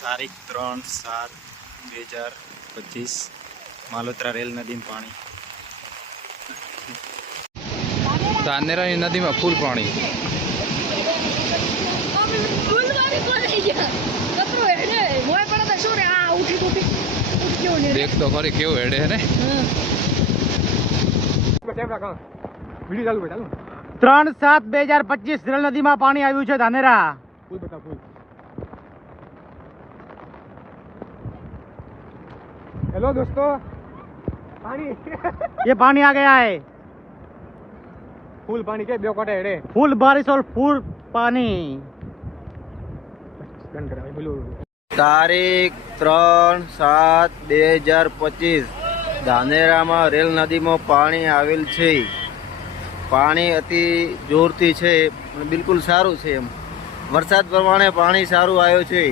તારીખ ત્રણ સાત બે હજાર પચીસ માલોત્રા રેલ નદીમાં પાણી. તાનેરાની નદીમાં ફૂલ પાણી. દેખ તો ખરી કેવું હેડે હે ને ત્રણ સાત બે હજાર પચીસ રેલ નદીમાં પાણી આવ્યું છે ધાનેરા हेलो दोस्तों पानी ये पानी आ गया है फूल पानी के ब्यो कोटे हेडे फुल बारिश और फुल पानी डन करा भाई बोलो તારીખ ત્રણ સાત બે હજાર પચીસ. ધાનેરામાં રેલ નદીમાં પાણી આવેલ છે. પાણી અતિ જોરથી છે બિલકુલ સારું છે એમ. વરસાદ પ્રમાણે પાણી સારું આવ્યું છે.